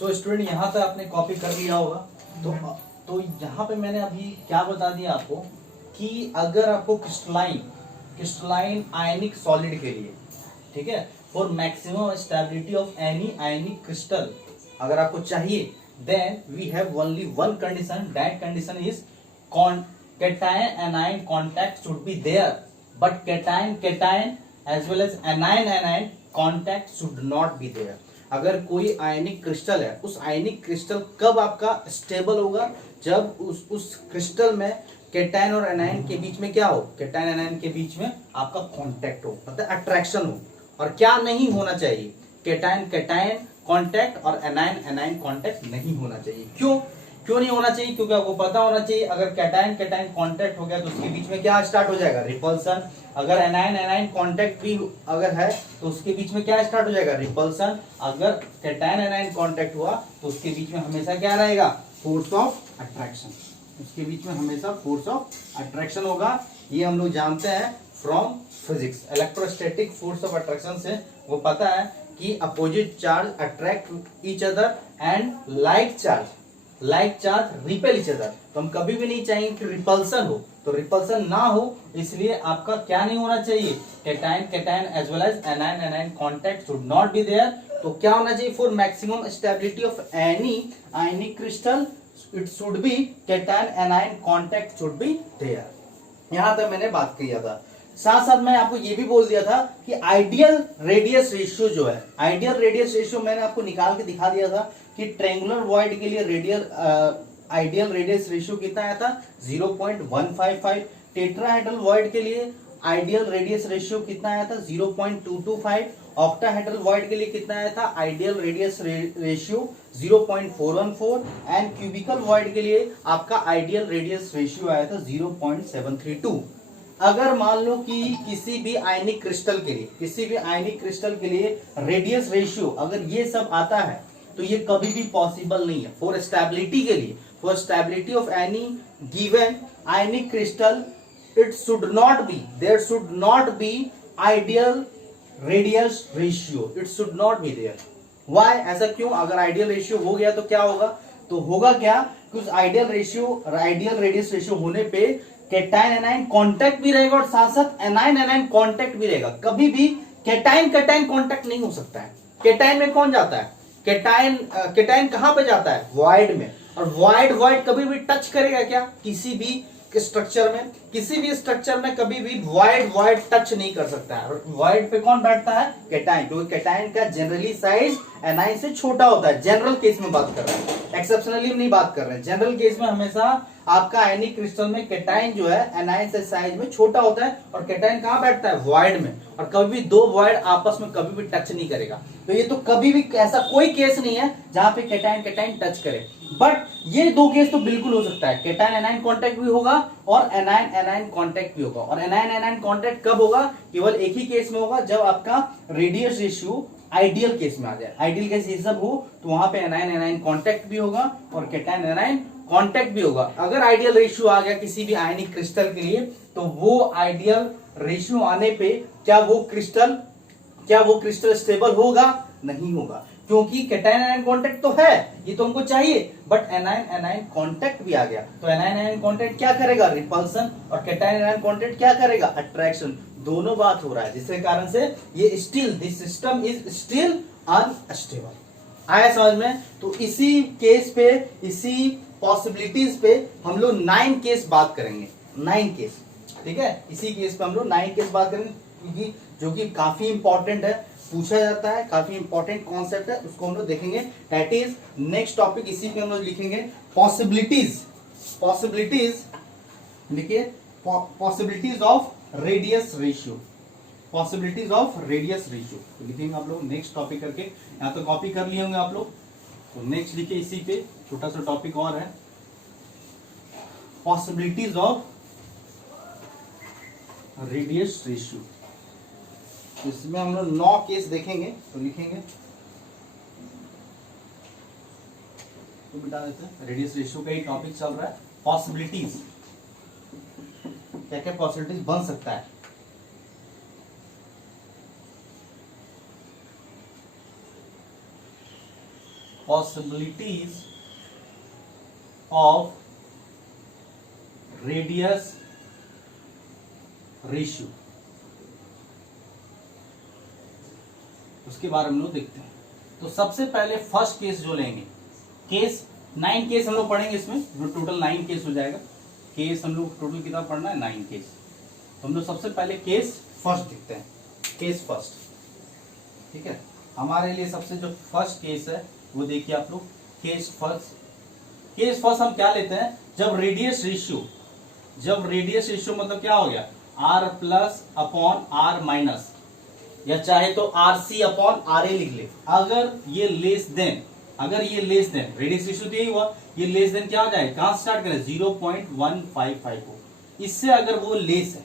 So student यहाँ तक आपने कॉपी कर लिया होगा। तो यहाँ पे मैंने अभी क्या बता दिया आपको कि अगर आपको क्रिस्टलाइन आयनिक सॉलिड के लिए, ठीक है, for maximum stability of any ionic crystal अगर आपको चाहिए, then we have only one condition, that condition is cation anion contact should be there, but cation as well as anion contact should not be there। अगर कोई आयनिक crystal है, उस आयनिक crystal कब आपका stable होगा, जब उस क्रिस्टल में केटायन और एनायन के बीच में क्या हो, केटायन एनायन के बीच में आपका कांटेक्ट हो, मतलब अट्रैक्शन हो। और क्या नहीं होना चाहिए, केटायन कांटेक्ट और एनायन कांटेक्ट नहीं होना चाहिए। क्यों नहीं होना चाहिए? क्योंकि आपको पता होना चाहिए अगर कैटायन कांटेक्ट हो गया तो उसके बीच में क्या स्टार्ट हो जाएगा, रिपल्सन। अगर एनायन कांटेक्ट भी अगर है तो उसके बीच में क्या स्टार्ट हो जाएगा, रिपल्सन। अगर कैटायन एनायन कांटेक्ट हुआ तो उसके बीच में हमेशा क्या रहेगा, फोर्स ऑफ अट्रैक्शन। उसके बीच में हमेशा फोर्स ऑफ अट्रैक्शन होगा। ये हम लोग जानते हैं from physics, electrostatic force of attraction से वो पता है कि opposite charge attract each other and like charge repel each other. तो हम कभी भी नहीं चाहेंगे कि रिपल्सन हो, तो रिपल्सन ना हो इसलिए आपका क्या नहीं होना चाहिए, cation as well as anion contact should not be there. तो क्या होना चाहिए, for maximum stability of any ionic crystal it should be cation anion contact should be there. यहां तक मैंने बात किया था। साथ साथ मैं आपको ये भी बोल दिया था कि आइडियल रेडियस रेशियो जो है, आइडियल रेडियस रेशियो मैंने आपको निकाल के दिखा दिया था कि ट्रायंगुलर वॉइड के लिए आइडियल रेडियस रेशियो कितना आया था, 0.155। टेट्राहेड्रल वॉइड के लिए आइडियल रेडियस रेशियो कितना आया था, 0.225। ऑक्टाहेड्रल वॉइड के लिए कितना आया था, ideal radius ratio 0.414। And cubical void के लिए आपका आइडियल रेडियस रेशियो आया था 0.732। अगर मान लो कि किसी भी आयनिक क्रिस्टल के लिए रेडियस रेशियो अगर ये सब आता है तो ये कभी भी पॉसिबल नहीं है फॉर स्टेबिलिटी के लिए, for stability of any given ionic crystal it should not be, there should not be ideal radius ratio, it should not be there. Why? ऐसा क्यों? अगर आइडियल रेशियो हो गया तो क्या होगा, तो होगा क्या कि उस आइडियल रेडियस रेशियो होने पे कैटायन एनायन कांटेक्ट भी रहेगा और साथ साथ एनायन कांटेक्ट भी रहेगा। कभी भी कैटायन कांटेक्ट नहीं हो सकता है। कैटायन में कौन जाता है, कैटायन कहां पे जाता है, वॉइड में। और वॉइड कभी भी टच करेगा क्या, किसी भी स्ट्रक्चर में कभी भी वॉइड टच नहीं कर सकता है। और वॉइड पे कौन बैठता है, कैटायन, क्योंकि कैटायन का जनरली साइज एनायन से छोटा होता है। जनरल केस में बात कर रहे हैं, एक्सेप्शनली नहीं बात कर रहे हैं। जनरल केस में हमेशा आपका आयनिक क्रिस्टल में कैटायन जो है एनायन से साइज में छोटा होता है और कैटायन कहां बैठता है, वॉइड में। और कभी भी दो वॉइड आपस में कभी भी टच नहीं करेगा। तो ये तो कभी भी ऐसा कोई केस नहीं है जहां पे कैटायन टच करे। बट ये दो केस तो बिल्कुल हो सकता है, कैटायन एनायन कांटेक्ट भी होगा और एनायन कांटेक्ट भी होगा। और एनायन कांटेक्ट कब होगा, केवल एक ही केस में होगा, जब आपका रेडियस रेशियो आइडियल केस में आ जाए। आइडियल केस ये सब हो तो वहां पे एनायन कांटेक्ट भी होगा और कैटायन एनायन कांटेक्ट भी होगा। अगर आइडियल रेशियो आ गया किसी भी आयनिक क्रिस्टल के लिए तो वो आइडियल रेशियो आने पे क्या वो क्रिस्टल स्टेबल होगा, नहीं होगा, क्योंकि कैटायन एनायन कांटेक्ट तो है, ये तो हमको चाहिए, बट एनायन कांटेक्ट भी आ गया तो एनायन कांटेक्ट क्या करेगा, रिपल्सन, और कैटायन एनायन कांटेक्ट क्या करेगा, अट्रैक्शन। दोनों बात हो रहा है जिसके कारण से ये this system is still unstable. आया समझ में? तो इसी केस पे, इसी पॉसिबिलिटीज पे हम लोग 9 केस बात करेंगे, 9 केस, ठीक है। इसी केस पे हम लोग 9 केस बात करेंगे, क्योंकि जो कि काफी इंपॉर्टेंट है, पूछा जाता है, काफी इंपॉर्टेंट कॉन्सेप्ट है, उसको हम लोग देखेंगे। That is next topic. इसी पे हम लोग लिखेंगे पॉसिबिलिटीज लिखिए, पॉसिबिलिटीज ऑफ रेडियस रेशियो, तो लिखेंगे आप लोग नेक्स्ट टॉपिक करके। यहाँ तो कॉपी कर लिए होंगे आप लोग, तो नेक्स्ट लिखिए। इसी पे छोटा सा टॉपिक और है, पॉसिबिलिटीज ऑफ रेडियस रेशियो। इसमें हम लोग 9 केस देखेंगे, तो लिखेंगे, तो बिता देते हैं। रेडियस रेशियो का ही टॉपिक चल रहा है, पॉसिबिलिटीज, क्या क्या पॉसिबिलिटीज बन सकता है। possibilities of radius ratio, उसके बारे में लोग देखते हैं। तो सबसे पहले फर्स्ट केस जो लेंगे, केस 9 केस हम लोग पढ़ेंगे इसमें, जो टोटल 9 केस हो जाएगा। केस हम लोग टोटल कितना पढ़ना है, 9 केस। तो हम लोग सबसे पहले केस फर्स्ट देखते हैं, केस फर्स्ट, ठीक है। हमारे लिए सबसे जो फर्स्ट केस है वो देखिए आप लोग, केस फर्स्ट। केस फर्स्ट हम क्या लेते हैं, जब रेडियस रेशियो मतलब क्या हो गया, r plus upon r minus, या चाहे तो RC अपॉन RA लिख ले। अगर ये लेस देन रेडियस रेशियो तो यही हुआ, ये लेस देन क्या हो जाए, कहां स्टार्ट करें, 0.155 को। इससे अगर वो लेस है,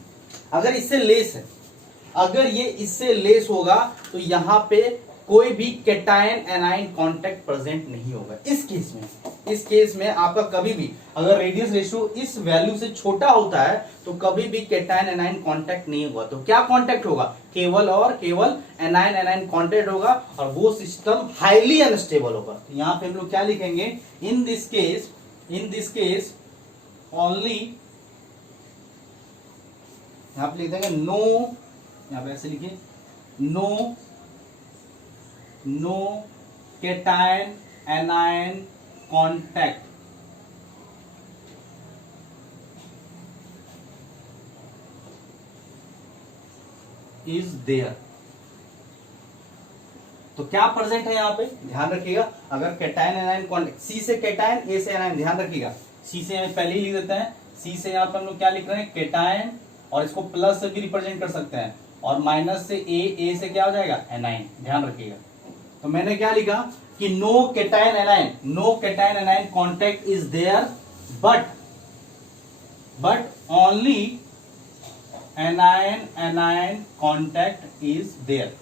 अगर ये इससे लेस होगा तो यहां पे कोई भी कैटायन एनायन कांटेक्ट प्रेजेंट नहीं होगा। इस केस में आपका कभी भी अगर रेडियस रेशियो इस वैल्यू से छोटा होता है तो कभी भी कैटायन एनायन कांटेक्ट नहीं होगा। तो क्या कांटेक्ट होगा, केवल और केवल एनायन एनायन कांटेक्ट होगा, और वो सिस्टम हाईली अनस्टेबल होगा। तो यहां पे हम लोग क्या लिखेंगे, इन दिस केस ओनली, यहां पे लिख देंगे नो, यहां पे ऐसे लिखिए, no cation anion contact is there. तो क्या प्रेजेंट है यहां पे, ध्यान रखिएगा। अगर कैटायन एनायन कांटेक्ट, सी से कैटायन, ए से एनायन, ध्यान रखिएगा। सी से हमें पहले ही लिख देते हैं, सी से यहां पर हम लोग क्या लिख रहे हैं, कैटायन, और इसको प्लस से भी रिप्रेजेंट कर सकते हैं, और माइनस से ए से क्या हो जाएगा, एनायन, ध्यान रखिएगा। तो मैंने क्या लिखा कि no cation anion contact is there, but only anion contact is there.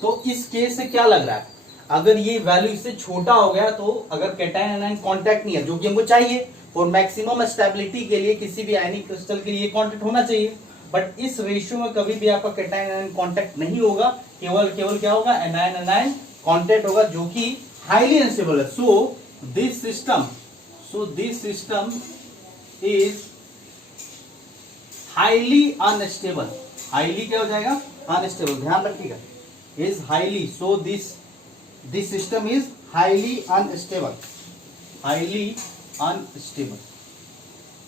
तो इस केस से क्या लग रहा है, अगर ये वैल्यू इससे छोटा हो गया तो अगर कैटायन एनायन कांटेक्ट नहीं है, जो कि हमको चाहिए और मैक्सिमम स्टेबिलिटी के लिए किसी भी आयनिक क्रिस्टल के लिए कांटेक्ट होना चाहिए, बट इस रेशियो में कभी भी आपका कैटायन एनायन कांटेक्ट नहीं होगा, केवल क्या होगा, एनायन एनायन कांटेक्ट होगा, जो कि हाईली अनस्टेबल है। So this system is highly unstable. Highly क्या हो जाएगा, अनस्टेबल, ध्यान रखिएगा, is highly. So this system is highly unstable,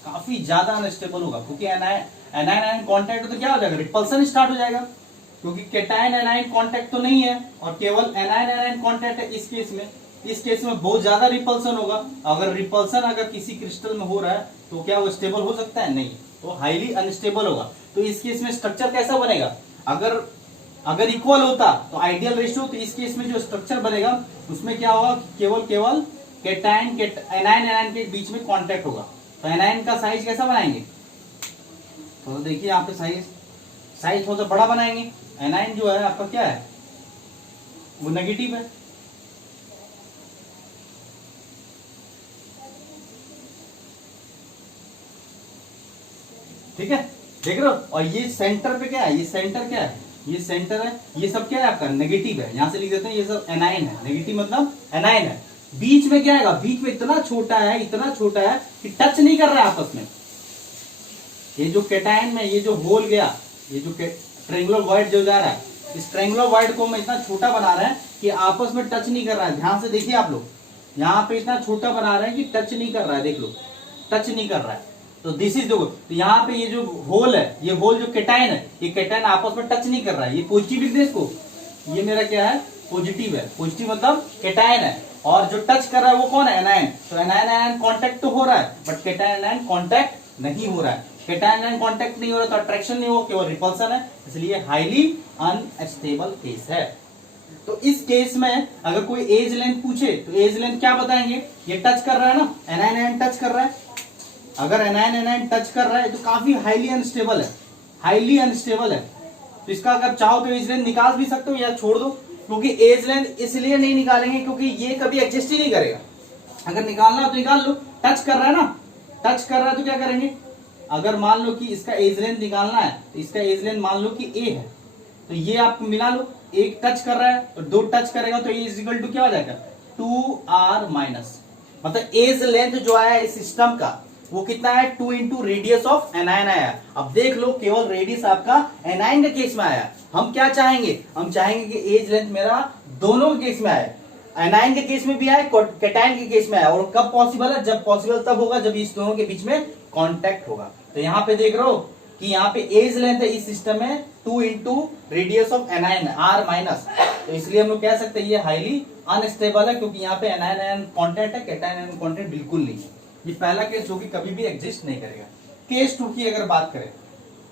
काफी ज्यादा अनस्टेबल होगा, क्योंकि एनायन कांटेक्ट तो क्या हो जाएगा, रिपल्सन स्टार्ट हो जाएगा, क्योंकि कैटायन एनायन कांटेक्ट तो नहीं है और केवल एनायन कांटेक्ट है। इस केस में बहुत ज्यादा रिपल्सन होगा। अगर रिपल्सन किसी क्रिस्टल में हो रहा है तो क्या वो स्टेबल हो सकता है, नहीं, तो हाईली अनस्टेबल होगा। तो इस केस में स्ट्रक्चर कैसा बनेगा, अगर इक्वल होता तो आइडियल रेशियो, तो इस केस में जो स्ट्रक्चर बनेगा उसमें क्या होगा, केवल कैटायन एनायन के बीच में कांटेक्ट होगा। तो एनायन का साइज कैसा बनाएंगे, तो देखिए यहाँ पे साइज थोड़ा सा बड़ा बनाएंगे। एनायन जो है आपका क्या है, वो नेगेटिव है, ठीक है, देख रहे हो। और ये सेंटर पे क्या है, ये सेंटर क्या है, ये सेंटर है, ये सब क्या है आपका, नेगेटिव है। यहां से लिख देते हैं ये सब एनायन है, नेगेटिव मतलब एनायन है। बीच में क्या आएगा, बीच में इतना छोटा है कि टच नहीं कर रहा है आपस में। ये जो कैटायन में ये जो होल गया, ये जो ट्रायंगुलर वॉइड जो जा रहा है, इस ट्रायंगुलर वॉइड को मैं इतना छोटा बना रहा है कि आपस में टच नहीं कर रहा है। ध्यान से देखिए आप लोग, यहाँ पे इतना छोटा बना रहे हैं कि टच नहीं कर रहा है, देख लो, टच नहीं कर रहा है। तो दिस इज देखो, तो यहाँ पे ये जो होल है, ये होल जो कैटायन है, ये कैटायन आपस में टच नहीं कर रहा है। ये पॉजिटिव लिख दे इसको, ये मेरा क्या है, पॉजिटिव है। पॉजिटिव मतलब कैटायन है, और जो टच कर रहा है वो कौन है, एनायन। तो एनायन कांटेक्ट तो हो रहा है, बट कैटायन एनायन कांटेक्ट नहीं हो रहा है। कैटायन एनायन कांटेक्ट नहीं हो रहा तो अट्रैक्शन नहीं होगा, केवल रिपल्सन है, इसलिए हाईली अनस्टेबल केस है। तो इस केस में अगर कोई एज लेंथ पूछे तो एज लेंथ क्या बताएंगे, ये टच कर रहा है ना, एनायन टच कर रहा है। अगर एनायन टच कर रहा है तो काफी हाईली अनस्टेबल है, तो इसका अगर चाहो तो एज लेंथ निकाल भी सकते हो या छोड़ दो, क्योंकि एज लेंथ इसलिए नहीं निकालेंगे क्योंकि ये कभी एग्जिस्ट ही नहीं करेगा। अगर निकालना हो तो निकाल लो, टच कर रहा है ना, टच कर रहा है तो क्या करेंगे, अगर मान लो कि इसका एज लेंथ निकालना है तो इसका एज लेंथ मान लो कि ए है, तो ये आपको मिला लो, एक टच कर रहा है तो दो टच करेगा, तो ये इज इक्वल टू क्या हो जाएगा 2r माइनस, मतलब एज लेंथ जो आया इस सिस्टम का वो कितना है 2 इंटू रेडियस ऑफ एनायन आया। अब देख लो केवल रेडियस आपका एनायन के केस में आया, हम क्या चाहेंगे, हम चाहेंगे कि एज लेंथ मेरा दोनों के केस में आए, एनायन के केस में भी आए, कैटायन के केस में आए। और कब पॉसिबल है, जब पॉसिबल तब होगा जब इस दोनों के बीच में कांटेक्ट होगा। तो यहाँ पे देख रहे हो कि यहाँ पे एज लेंथ है इस सिस्टम में 2 into radius of anion r minus, तो इसलिए हम लोग कह सकते हैं ये हाईली अनस्टेबल है, क्योंकि यहाँ पे एनायन एनायन कांटेक्ट है, कैटायन एनायन कांटेक्ट बिल्कुल नहीं है। ये पहला केस जो कि कभी भी एग्जिस्ट नहीं करेगा। केस 2 की अगर बात करें,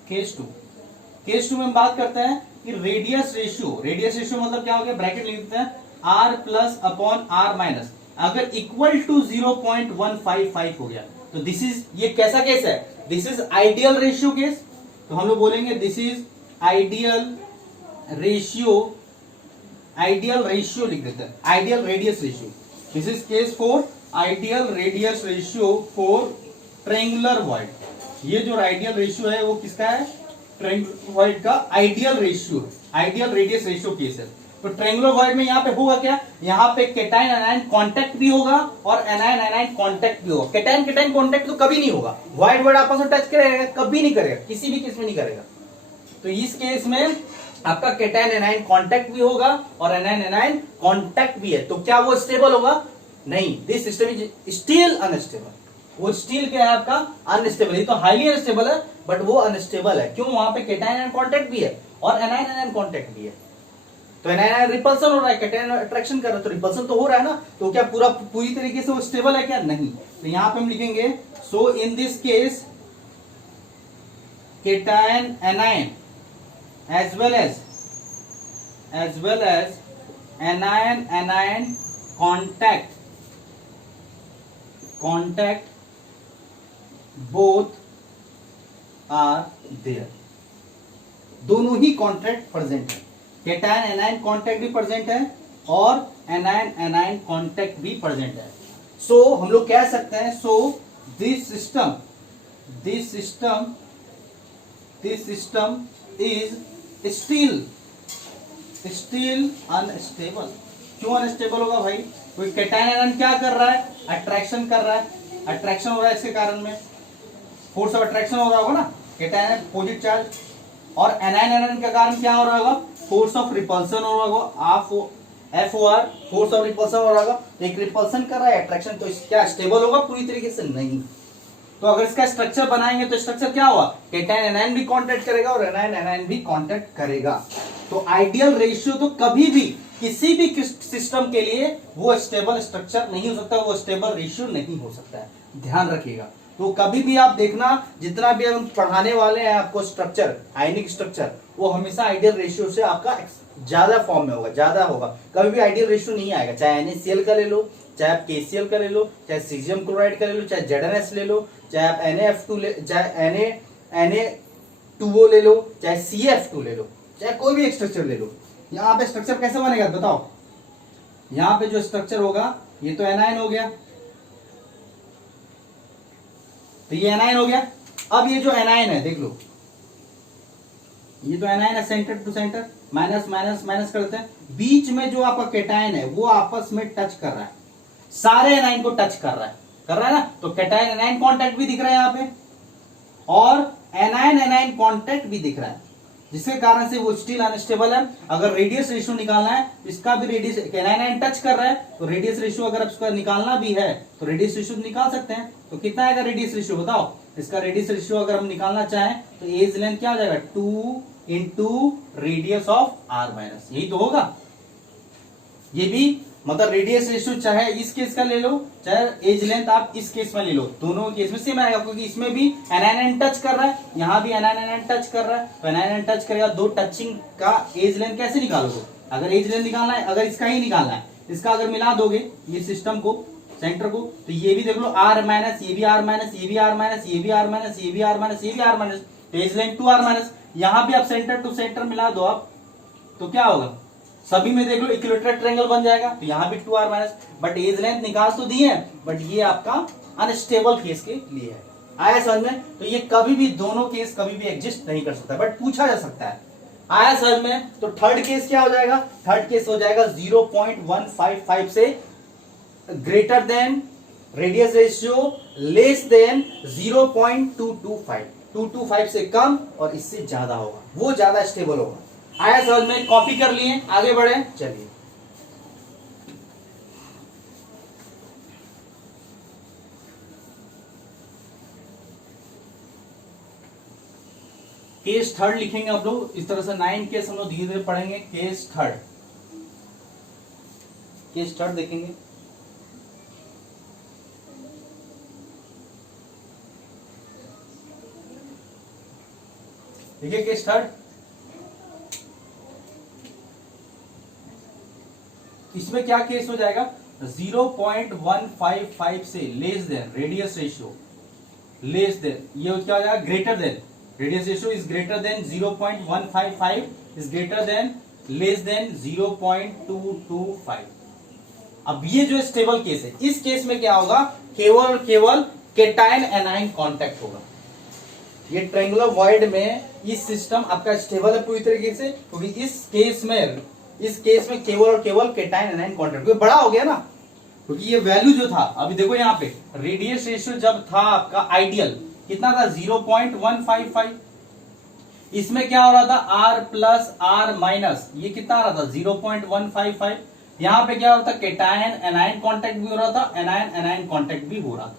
केस 2 में हम बात करते हैं कि रेडियस रेशियो मतलब क्या हो गया, ब्रैकेट लिख देते हैं r plus upon r minus, अगर इक्वल टू 0.155 हो गया तो दिस इज, ये कैसा केस है, this is ideal ratio case. तो हम लोग बोलेंगे दिस इज आइडियल रेशियो लिख देते हैं, ideal radius ratio. This is case for ideal radius ratio for triangular void. ये जो आइडियल रेशियो है वो किसका है, ट्रायंगुलर वॉइड का ideal ratio, ideal radius ratio case है। तो ट्रायंगुलर वॉइड में यहाँ पे होगा क्या, यहाँ पे कैटायन एनायन कांटेक्ट भी होगा और एनायन एनायन कांटेक्ट भी होगा। कैटायन कैटायन कांटेक्ट तो कभी नहीं होगा, वॉइड वर्ड आपस में टच करेगा, कभी नहीं करेगा, किसी भी केस में नहीं करेगा। तो इस केस में आपका कैटायन एनायन कांटेक्ट भी होगा और एनायन एनायन कांटेक्ट भी है, तो क्या वो स्टेबल होगा, नहीं, this system is still unstable. वो स्टील क्या है आपका, अनस्टेबल। ये तो हाईली अनस्टेबल है बट वो अनस्टेबल है, क्यों, वहां पे कैटायन एनायन कांटेक्ट भी है और एनायन एनायन कांटेक्ट भी है। तो एनायन रिपल्सन हो रहा है, कैटायन अट्रैक्शन कर रहा है, तो रिपल्सन तो हो रहा है ना, तो क्या पूरी तरीके से वो स्टेबल है क्या, नहीं। तो यहां पे हम लिखेंगे so in this case cation anion as well as anion anion contact both are there, दोनों ही कॉन्टैक्ट प्रेजेंट है, कैटायन एनायन कॉन्टैक्ट भी प्रेजेंट है और एनायन एनायन कॉन्टैक्ट भी प्रेजेंट है। सो हम लोग कह सकते हैं, so this system is still unstable. क्यों अनस्टेबल होगा भाई, कोई कैटायन एनायन क्या कर रहा है, अट्रैक्शन कर रहा है, अट्रैक्शन हो रहा है, इसके कारण में फोर्स ऑफ अट्रैक्शन हो रहा होगा ना, कैटायन पॉजिटिव चार्ज, और एनायन एनायन के कारण क्या हो रहा होगा, फोर्स ऑफ रिपल्सन हो रहा होगा, FOR फोर्स ऑफ रिपल्सन हो रहा होगा। तो एक रिपल्सन कर रहा है, अट्रैक्शन, तो क्या स्टेबल होगा पूरी तरीके से, नहीं। तो अगर इसका स्ट्रक्चर बनाएंगे तो स्ट्रक्चर क्या होगा, कैटायन एनायन भी कांटेक्ट करेगा और एनायन एनायन भी कांटेक्ट करेगा। तो आइडियल रेशियो तो कभी भी किसी भी सिस्टम के लिए वो स्टेबल स्ट्रक्चर नहीं हो सकता, वो स्टेबल रेशियो नहीं हो सकता है, ध्यान रखिएगा। तो कभी भी आप देखना, जितना भी हम पढ़ाने वाले हैं आपको स्ट्रक्चर, आयनिक स्ट्रक्चर, वो हमेशा आइडियल रेशियो से आपका ज्यादा फॉर्म में होगा, ज्यादा होगा, कभी भी आइडियल रेशियो नहीं आएगा। चाहे NaCl का ले लो, चाहे आप KCl का ले लो, चाहे सीजियम क्लोराइड का ले लो, चाहे ZnS ले लो, चाहे आप NaF2 ले, चाहे Na2O ले लो, चाहे CF2 ले लो, चाहे कोई भी स्ट्रक्चर ले लो। यहाँ पे स्ट्रक्चर कैसे बनेगा बताओ, यहाँ पे जो स्ट्रक्चर होगा, ये तो एनायन हो गया, तो ये एनायन हो गया। अब ये जो एनायन है देख लो, ये तो एनायन है, centre to centre, minus minus minus करते हैं, बीच में जो आपका कैटायन है वो आपस में टच कर रहा है, सारे एनायन को टच कर रहा है ना, तो कैटायन एनायन कांटेक्ट भी दिख रहा है यहाँ पे और एनायन एनायन कांटेक्ट भी दिख रहा है, जिसके कारण से वो स्टिल अनस्टेबल है। अगर रेडियस रेशियो निकालना है, इसका भी रेडियस, एनायन एनायन टच कर रहा है, तो रेडियस रेशियो अगर इसका निकालना भी है तो रेडियस रेशियो निकाल सकते हैं। तो कितना आएगा रेडियस रेशियो बताओ, इसका रेडियस रेशियो अगर हम निकालना चाहें तो एज लेंथ क्या हो जाएगा, 2 into radius of r minus, यही तो होगा। ये भी मतलब रेडियस रेशियो चाहे इस केस का ले लो, चाहे एज लेंथ आप इस केस में ले लो, दोनों केस में सेम आएगा, क्योंकि इसमें भी एनायन टच कर रहा है, यहाँ भी एनायन टच कर रहा है, तो एनायन टच करेगा, दो टचिंग का एज लेंथ कैसे निकालोगे, अगर एज लेंथ निकालना है, अगर इसका ही निकालना है, इसका अगर मिला दोगे ये सिस्टम को, सेंटर को, तो ये भी देख लो r माइनस, ये भी r माइनस, ये भी r माइनस, ये भी r माइनस, ये भी r माइनस, ये भी r minus, edge length 2r minus. यहाँ भी आप सेंटर टू सेंटर मिला दो आप, तो क्या होगा, सभी में देख लो इक्विलेटरल ट्रायंगल बन जाएगा, तो यहाँ भी 2r minus, but as length निकाल तो दी है, बट ये आपका अनस्टेबल केस के लिए है। आया समझ में। तो ये कभी भी दोनों केस कभी भी एग्जिस्ट नहीं कर सकता, बट पूछा जा सकता है आया समझ में? तो थर्ड केस क्या हो जाएगा? थर्ड केस हो जाएगा 0.155 से greater than radius ratio less than 0.225, 225 से कम और इससे ज्यादा होगा, वो ज्यादा स्टेबल होगा। आया समझ में? कॉपी कर लिए, आगे बढ़े, चलिए। केस थर्ड लिखेंगे हम लोग इस तरह से, 9 केस हम लोग धीरे धीरे पढ़ेंगे। केस थर्ड, केस थर्ड देखेंगे। देखिए केस थर्ड, इसमें क्या केस हो जाएगा? 0.155 से less than radius ratio, less than, ये क्या हो जाएगा? Greater than, radius ratio is greater than 0.155 is greater than less than 0.225। अब ये जो स्टेबल केस है, इस केस में क्या होगा? केवल और केवल केटायन एनायन कांटेक्ट होगा। ये ट्रायंगुलर वॉइड में इस सिस्टम आपका स्टेबल है पूरी तरीके से, क्योंकि इस केस में केवल और केवल केटायन एनायन कांटेक्ट, क्योंकि बड़ा हो गया ना, क्योंकि ये वैल्यू जो था, अभी देखो यहाँ पे रेडियस रेशियो जब था आपका आइडियल कितना था? 0.155। इसमें क्या हो रहा था? R प्लस R माइनस, ये कितना आ रहा था? 0.155। यहाँ पे क्या हो रहा था? केटायन एनायन कांटेक्ट भी हो रहा था, एनायन एनायन कांटेक्ट भी हो रहा था।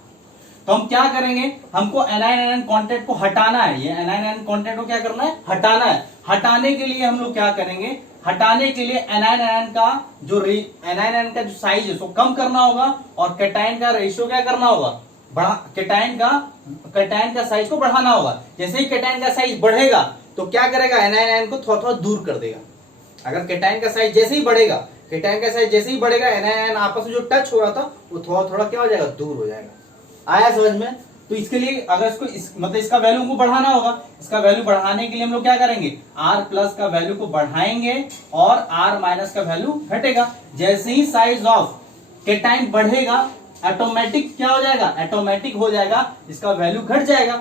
तो हम क्या करेंगे? हमको एनायन एनायन कांटेक्ट को हटाना है। ये एनायन एनायन कांटेक्ट को क्या करना है? हटाना है। हटाने के लिए हम लोग क्या करेंगे? हटाने के लिए एनायन एनायन का जो साइज है उसको कम करना होगा, और केटायन का रेशियो क्या करना होगा? केटायन का साइज को बढ़ाना होगा। जैसे ही केटायन का साइज बढ़ेगा तो क्या करेगा? एनायन एनायन को थोड़ा थोड़ा दूर कर देगा। अगर केटायन का साइज जैसे ही बढ़ेगा, एनायन एनायन आपस में जो टच हो रहा था वो थोड़ा थोड़ा क्या हो जाएगा? दूर हो जाएगा। आया समझ में? तो इसके लिए अगर मतलब इसका वैल्यू हमको बढ़ाना होगा। इसका वैल्यू बढ़ाने के लिए हम लोग क्या करेंगे? R प्लस का वैल्यू को बढ़ाएंगे और R माइनस का वैल्यू घटेगा। जैसे ही साइज ऑफ केटायन बढ़ेगा, ऑटोमेटिक क्या हो जाएगा? ऑटोमेटिक हो जाएगा, इसका वैल्यू घट जाएगा,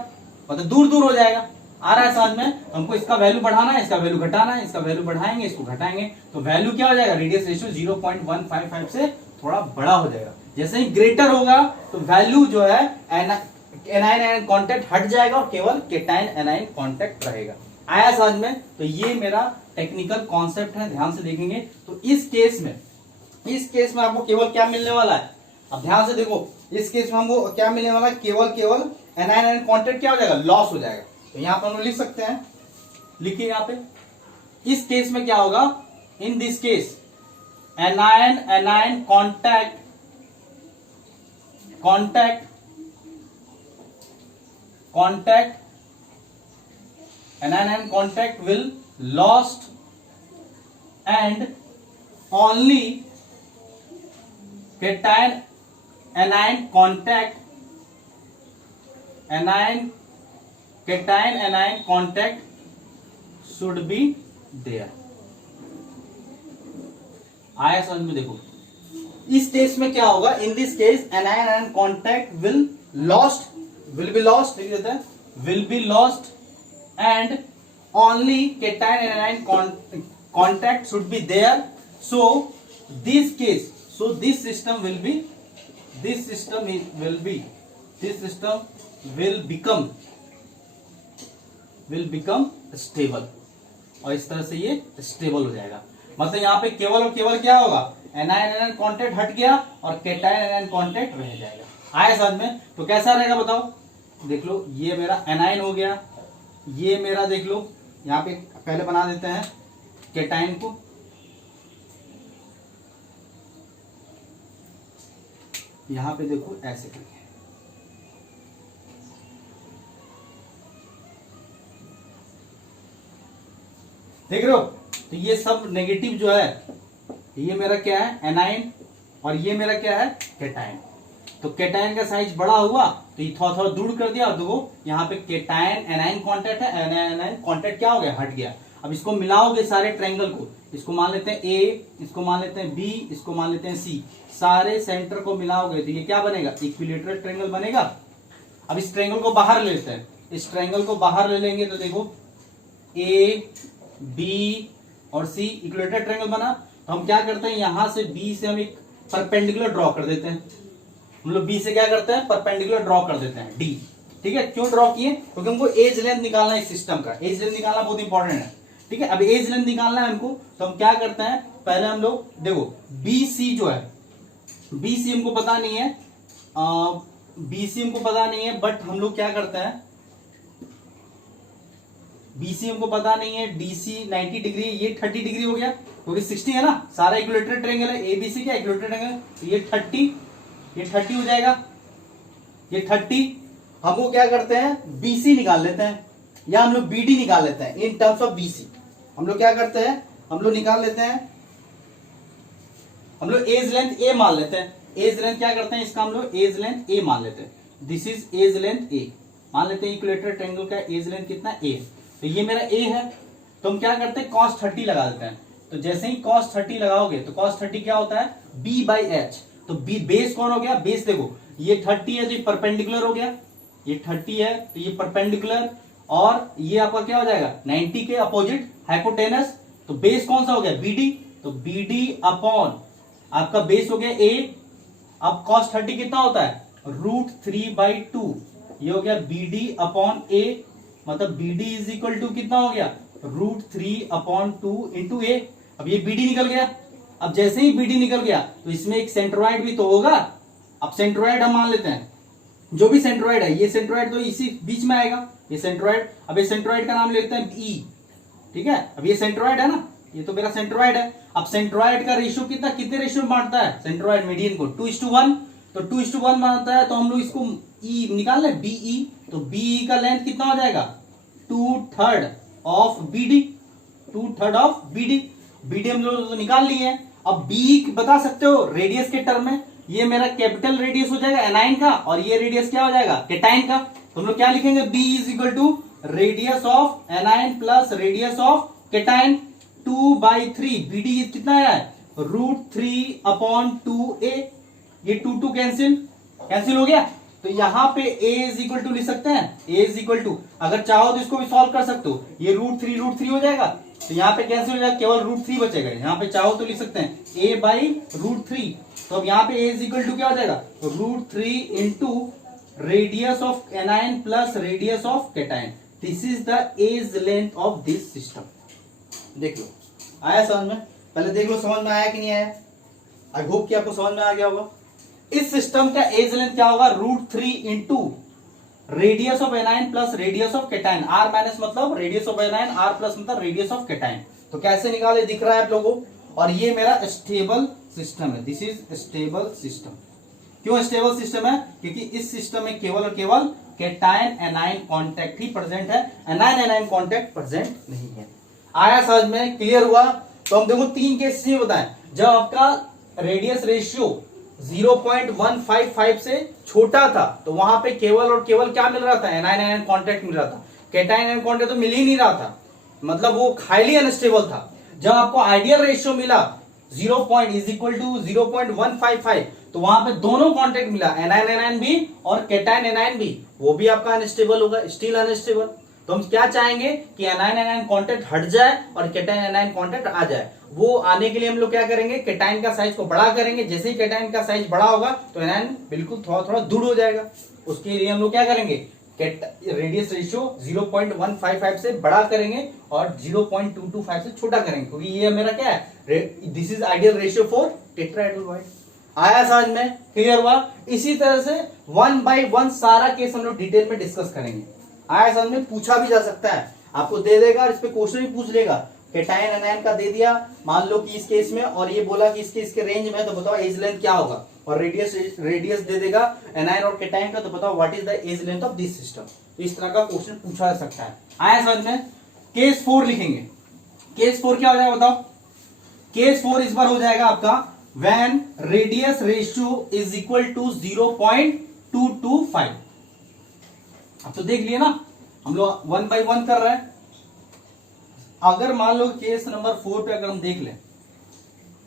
मतलब दूर दूर हो जाएगा। आ रहा है समझ में? हमको इसका वैल्यू बढ़ाना है, इसका वैल्यू घटाना है, इसका वैल्यू बढ़ाएंगे, इसको घटाएंगे, तो वैल्यू क्या हो जाएगा? रेडियस रेशियो 0.155 से थोड़ा बड़ा हो जाएगा। जैसे ही ग्रेटर होगा तो वैल्यू जो है एनायन एनायन कांटेक्ट हट जाएगा और केवल केटायन एनायन कांटेक्ट रहेगा। आया समझ में? तो ये मेरा टेक्निकल कॉन्सेप्ट है, ध्यान से देखेंगे। तो इस केस में आपको केवल क्या मिलने वाला है? अब ध्यान से देखो, इस केस में हमको क्या मिलने वाला है? केवल एनायन एनायन कांटेक्ट क्या हो जाएगा? लॉस हो जाएगा। तो यहां पर हम लिख सकते हैं, लिखिए यहां पे, इस केस में क्या होगा? इन this case anion anion contact anion and contact will lost and only cation anion contact should be there। आया समझ में? देखो इस केस में क्या होगा? इन this case anion and contact will be lost and only cation and anion contact should be there। So this system will become stable, और इस तरह से ये स्टेबल हो जाएगा। मतलब यहाँ पे केवल और केवल क्या होगा? एनायन एनायन कांटेक्ट हट गया और केटायन एनायन कांटेक्ट रह जाएगा। आया समझ में? तो कैसा रहेगा बताओ? देख लो, ये मेरा एनायन हो गया, ये मेरा देख लो, यहाँ पे पहले बना देते हैं केटायन को, यहाँ पे देखो ऐसे करके, देख रहे हो? तो ये सब नेगेटिव जो है, ये मेरा क्या है? एनायन, और ये मेरा क्या है? केटायन। तो केटायन का साइज बड़ा हुआ तो ये थोड़ा थोड़ा दूर कर दिया, और देखो यहाँ पे केटायन एनायन कांटेक्ट है, एनायन कांटेक्ट क्या हो गया? हट गया। अब इसको मिलाओगे सारे ट्रायंगल को, इसको मान लेते हैं A, इसको मान लेते हैं B, इसको मान लेते हैं C, सारे सेंटर को मिलाओगे तो ये क्या बनेगा? इक्विलेटरल ट्रायंगल बनेगा। अब इस ट्रायंगल को बाहर ले लेते हैं, इस ट्रायंगल को बाहर ले लेंगे तो देखो A बी और सी इक्विलेटरल ट्रायंगल बना, तो हम क्या करते हैं यहां से बी से हम एक परपेंडिकुलर ड्रॉ कर देते हैं। हम लोग बी से क्या करते हैं, परपेंडिकुलर ड्रॉ कर देते हैं डी। ठीक है, क्यों ड्रॉ किए, क्योंकि हमको एज लेंथ निकालना है इस सिस्टम का, एज लेंथ निकालना बहुत इंपॉर्टेंट है। ठीक है, अब एज लेंथ निकालना है हमको, तो हम क्या करते हैं, पहले हम लोग देखो बी सी जो है, बी सी हमको पता नहीं है, बी सी हमको पता नहीं है, बट हम लोग क्या करते हैं, बीसी हमको पता नहीं है, डीसी 90 डिग्री, ये 30 डिग्री हो गया क्योंकि 60 है ना, सारा इक्विलेटरल ट्रायंगल है, एबीसी क्या इक्विलेटरल ट्रायंगल, तो ये 30 हो जाएगा, ये 30। हमको क्या करते हैं, बीसी निकाल लेते हैं, या हम लोग बीडी निकाल लेते हैं इन टर्म्स ऑफ बीसी। हम लोग क्या करते हैं, हम लोग निकाल लेते हैं, हम लोग एज लेंथ ए मान लेते हैं, एज लेंथ क्या करते हैं इसका, हम लोग एज लेंथ ए मान लेते हैं, दिस इज एज लेंथ ए मान लेते हैं, इक्विलेटरल ट्रायंगल का एज लेंथ कितना ए, तो ये मेरा ए है, तो हम क्या करते हैं cos 30 लगा देते हैं। तो जैसे ही cos 30 लगाओगे तो cos 30 क्या होता है, b बाई एच, तो b बेस कौन हो गया, बेस देखो ये 30 है तो ये परपेंडिकुलर हो गया, ये 30 है तो ये परपेंडिकुलर, और ये आपका क्या हो जाएगा 90 के अपोजिट हाइपोटेनस, तो बेस कौन सा हो गया bd, तो bd अपॉन आपका बेस हो गया a। अब cos 30 कितना होता है, √3/2, ये हो गया bd अपॉन a, मतलब BD इज इक्वल टू कितना हो गया, √3/2 इंटू ए। अब ये BD निकल गया, अब जैसे ही BD निकल गया तो इसमें एक सेंट्रोइड भी तो होगा, अब सेंट्रोइड हम मान लेते हैं, जो भी सेंट्रोइड है, ये सेंट्रोइड तो इसी बीच में आएगा, ये सेंट्रोइड, अब ये सेंट्रोइड का नाम ले लेते हैं ई। ठीक है, अब ये सेंट्रोइड है ना, ये तो मेरा सेंट्रोइड है। अब सेंट्रोइड का रेशियो कितना, कितने रेशियो में बांटता है सेंट्रोइड मीडियन को, 2:1, तो 2:1 बांटता है, तो हम लोग इसको ई निकाल लें बीई, तो बीई का लेंथ कितना हो जाएगा 2/3 of BD, 2/3 of BD, BD हम लोग तो निकाल लिए हैं। अब बी बता सकते हो रेडियस के टर्म में, ये मेरा कैपिटल रेडियस हो जाएगा एनाइन का, और ये रेडियस क्या हो जाएगा केटाइन का, तो हम लोग क्या लिखेंगे, B is equal to radius of anion plus radius of cation 2/3, BD कितना है √3/2a, ये 2 कैंसिल हो गया, तो यहां पे a इज इक्वल टू लिख सकते हैं, a इज इक्वल टू, अगर चाहो तो इसको भी सॉल्व कर सकते हो, ये √3 हो जाएगा, तो यहाँ पे कैंसिल हो जाएगा, केवल √3 बचेगा, यहाँ पे चाहो तो लिख सकते हैं a/√3, तो अब यहाँ पे a इज इक्वल टू क्या हो जाएगा, √3 into radius of anion plus radius of cation, this is the edge length of this system. देख लो आया समझ में, पहले देख लो समझ में आया कि नहीं आया, आई होप कि आपको समझ में आ गया होगा। इस सिस्टम का एज लेंथ क्या होगा, √3 into radius of anion plus radius of cation, r minus मतलब radius of anion, r plus मतलब रेडियस ऑफ केटाइन। तो कैसे निकाले दिख रहा है आप लोगों, और ये मेरा स्टेबल सिस्टम है, दिस इज स्टेबल सिस्टम। क्यों स्टेबल सिस्टम है, क्योंकि इस सिस्टम में केवल और केवल केटाइन एनाइन कॉन्टैक्ट ही प्रेजेंट है, एनाइन एनाइन कॉन्टैक्ट प्रेजेंट नहीं है। आया समझ में, क्लियर हुआ। तो हम देखो 3 केस में बताएं, जब आपका रेडियस रेशियो 0.155 से छोटा था तो वहां पे केवल और केवल क्या मिल रहा था, एनाइन एनाइन कॉन्टैक्ट मिल रहा था, केटाइन एनाइन कॉन्टैक्ट तो मिल ही नहीं रहा था, मतलब वो हाईली अनस्टेबल था। जब आपको आइडियल रेशियो मिला 0.155, तो वहां पे दोनों कॉन्टैक्ट मिला, एनाइन एनाइन भी और केटाइन एनाइन भी, वो भी आपका अनस्टेबल होगा, स्टिल अनस्टेबल। तो हम क्या चाहेंगे कि एनाइन एनाइन कॉन्टैक्ट हट जाए और केटाइन एनाइन कॉन्टैक्ट आ जाए। वो आने के लिए हम लोग क्या करेंगे, केटाइन का साइज को बड़ा करेंगे, जैसे ही केटाइन का साइज बड़ा होगा तो एनाइन बिल्कुल थोड़ा थोड़ा दूर हो जाएगा। उसके लिए हम लोग क्या करेंगे, रेडियस रेशियो 0.155 से बड़ा करेंगे और 0.225 से छोटा करेंगे, क्योंकि ये मेरा क्या है, this is ideal ratio for tetrahedral. आया समझ में, क्लियर हुआ। इसी तरह से 1 by 1 सारा केस हम लोग डिटेल में डिस्कस करेंगे। आया समझ में, पूछा भी जा सकता है, आपको दे देगा, इस पे क्वेश्चन भी पूछ लेगा। केटाइन एनाइन का दे दिया मान लो कि इस केस में, और ये बोला कि इसके रेंज में, तो बताओ एज लेंथ क्या होगा, और रेडियस दे देगा एनाइन और केटाइन का, तो बताओ what is the edge length of this system. तो इस तरह का क्वेश्चन पूछा जा सकता है। आया समझ में। केस 4 लिखेंगे, केस 4 क्या हो जाएगा बताओ, केस 4 इस बार हो जाएगा आपका when radius ratio is equal to 0.225। अब तो देख लिए ना, हम लोग 1 by 1 कर रहे हैं। अगर मान लो केस नंबर 4 पे अगर हम देख लें,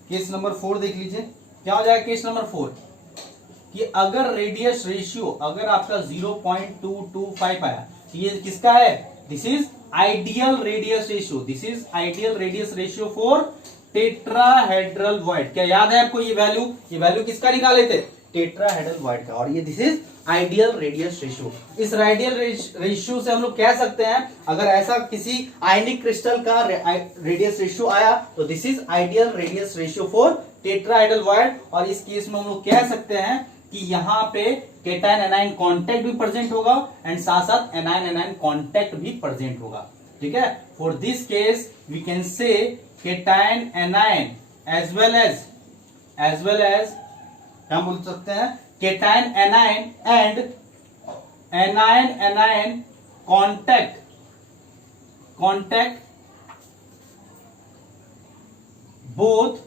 केस नंबर 4 देख लीजिए, क्या हो जाएगा केस नंबर 4, कि अगर रेडियस रेशियो अगर आपका 0.225 आया, तो ये किसका है, this is ideal radius ratio, this is ideal radius ratio for tetrahedral void. क्या याद है आपको ये वैल्यू किसका निकाले थे? टेट्राहेड्रल वॉइड का। और ये this is ideal radius ratio. इस आइडियल रेशियो से हम लोग कह सकते हैं अगर ऐसा किसी आयनिक क्रिस्टल का रेडियस रेशियो आया तो this is ideal radius ratio for tetrahedral void. और इस केस में हम लोग कह सकते हैं कि यहाँ पे केटायन एनायन कांटेक्ट भी प्रेजेंट होगा एंड साथ साथ एनायन एनायन कांटेक्ट भी प्रेजेंट होगा। ठीक है, for this case we can say cation anion as well as क्या बोल सकते हैं? Cation anion and anion anion contact both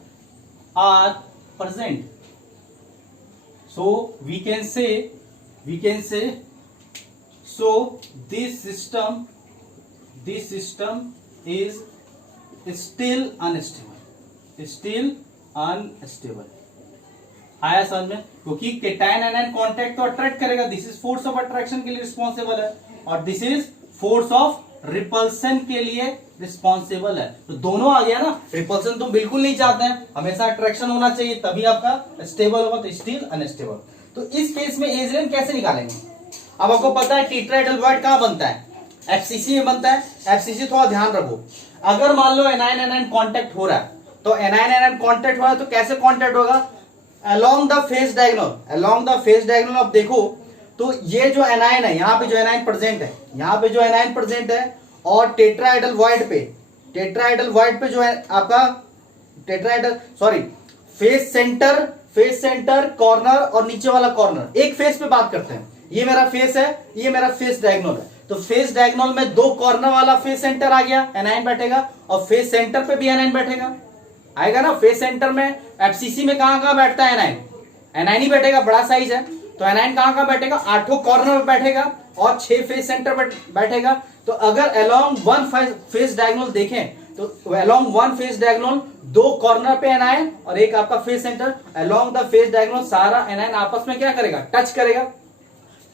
are present. So we can say so this system is still unstable. आया समझ में? क्योंकि केटायन एनायन कांटेक्ट तो attract करेगा, this is force of attraction के लिए रिस्पॉन्सिबल है और this is force of repulsion के लिए रिस्पॉन्सिबल है। तो दोनों आ गया ना। रिपल्सन तुम बिल्कुल नहीं चाहते हैं, हमेशा अट्रैक्शन होना चाहिए तभी आपका स्टेबल होगा, तो स्टिल अनस्टेबल। तो इस केस में एज लेंथ कैसे निकालेंगे? अब आपको पता है टेट्राहेड्रल वॉइड कहां बनता है? एफसीसी में बनता है। एफसीसी थोड़ा ध्यान रखो, अगर मान लो एनायन एनायन कांटेक्ट हो रहा है तो एनायन एनायन कांटेक्ट हो रहा है तो कैसे कांटेक्ट होगा? Along the face diagonal. अब देखो तो ये जो एनायन है, यहाँ पे जो एनायन प्रेजेंट है और टेट्राहेड्रल वॉइड पे जो है आपका फेस सेंटर कॉर्नर और नीचे वाला कॉर्नर, एक फेस पे बात करते हैं। ये मेरा फेस है, ये मेरा फेस डायगोनल है। तो फेस डायगोनल में दो कॉर्नर वाला फेस सेंटर आ गया, एनायन बैठेगा और फेस सेंटर पे भी एनायन बैठेगा, आएगा ना। फेस सेंटर में एफसीसी में कहां बैठता है? एनायन ही बैठेगा, बड़ा साइज है तो एनायन कहां बैठेगा? 8 कॉर्नर में बैठेगा और 6 फेस सेंटर पर बैठेगा। तो अगर अलोंग वन फेस डायगोनल देखें तो अलोंग वन फेस डायगोनल दो कॉर्नर पे एनायन और एक आपका face centre, along the face diagonal सारा एनायन आपस में क्या करेगा?